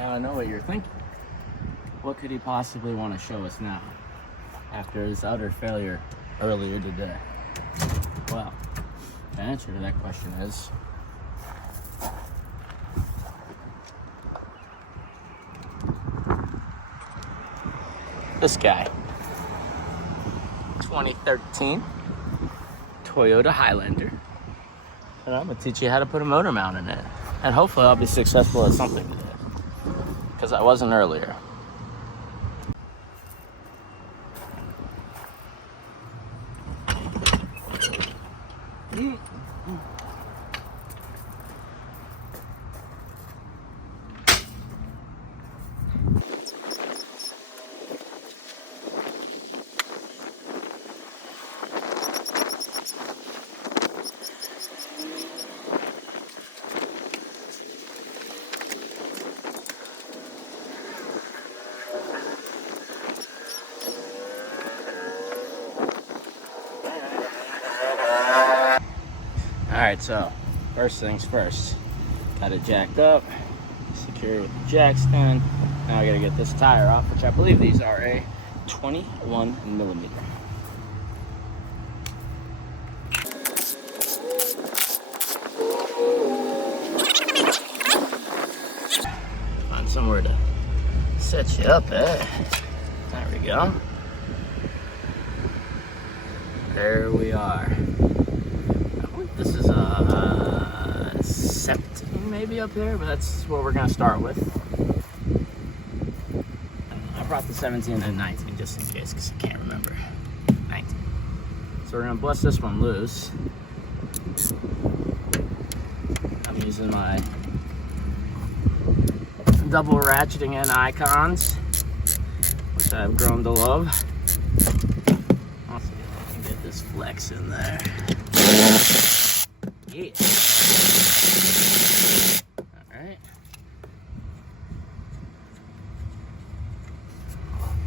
Now I know what you're thinking. What could he possibly want to show us now after his utter failure earlier today? Well, the answer to that question is this guy. 2013 Toyota Highlander. And I'm gonna teach you how to put a motor mount in it. And hopefully I'll be successful at something today, because I wasn't earlier. Alright, so first things first, got it jacked up, secure it with the jack stand. Now I gotta get this tire off, which I believe these are a 21 millimeter. Find somewhere to set you up at. There we go. There we are. This is a 17 maybe up there, but that's what we're gonna start with. I brought the 17 and 19 just in case, because I can't remember. 19. So we're gonna bust this one loose. I'm using my double ratcheting in icons, which I've grown to love. I'll see if I can get this flex in there. Yeah. Alright.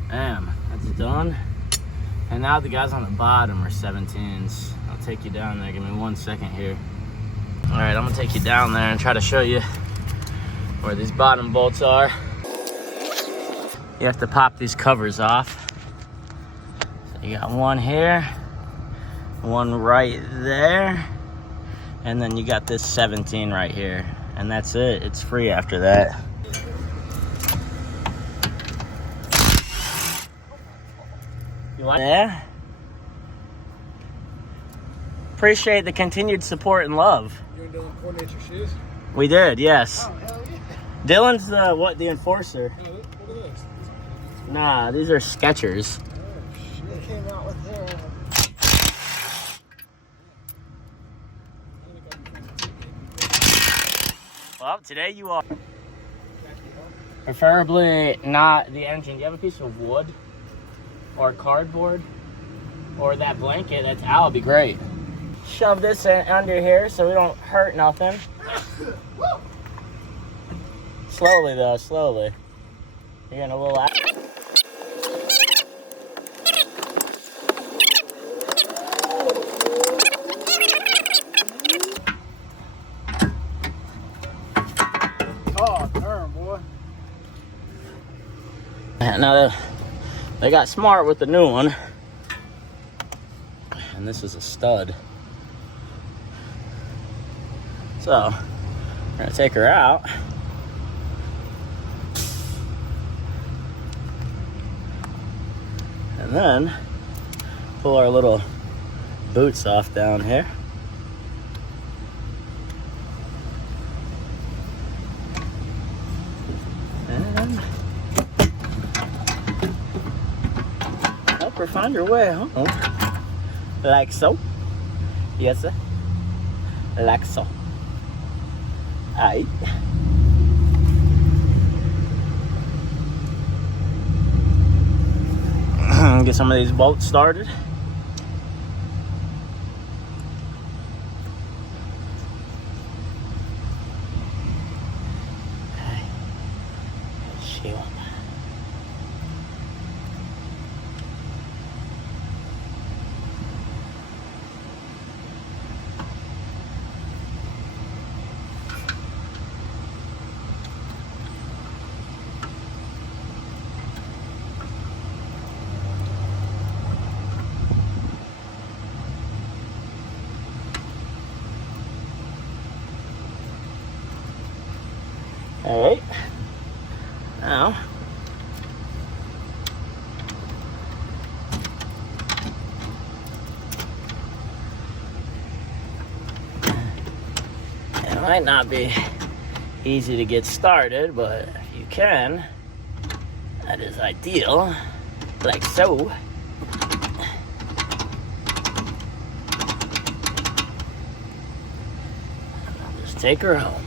Bam. That's done. And now the guys on the bottom are 17s. I'll take you down there. Give me 1 second here. Alright, I'm going to take you down there and try to show you where these bottom bolts are. You have to pop these covers off. So you got one here, one right there. And then you got this 17 right here. And that's it. It's free after that. You want that? Appreciate the continued support and love. You and Dylan coordinate your shoes? We did, yes. Oh, hell yeah. Dylan's the enforcer. Oh, what are those? Nah, these are Skechers. Oh, shit. They came out with their... Well, today you are. Preferably not the engine. Do you have a piece of wood or cardboard or that blanket? That's out. Would be great. Shove this in under here so we don't hurt nothing. Slowly though, slowly. You're getting a little out. Now they got smart with the new one, and this is a stud. So we're gonna take her out, and then pull our little boots off down here. And help her find her way home. Like so. Yes, sir. Like so. Aight. Get some of these bolts started. All right. Now, it might not be easy to get started, but if you can, that is ideal, like so. I'll just take her home.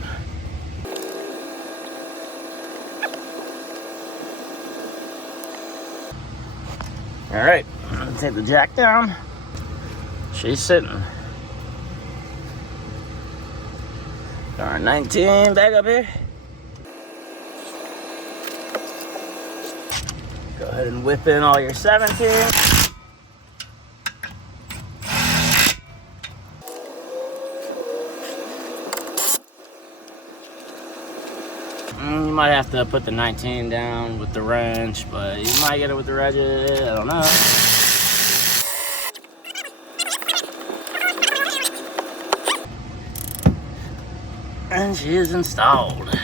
All right, take the jack down. She's sitting. Got our 19 back up here. Go ahead and whip in all your 17. You might have to put the 19 down with the wrench, but you might get it with the ratchet, I don't know. And she is installed.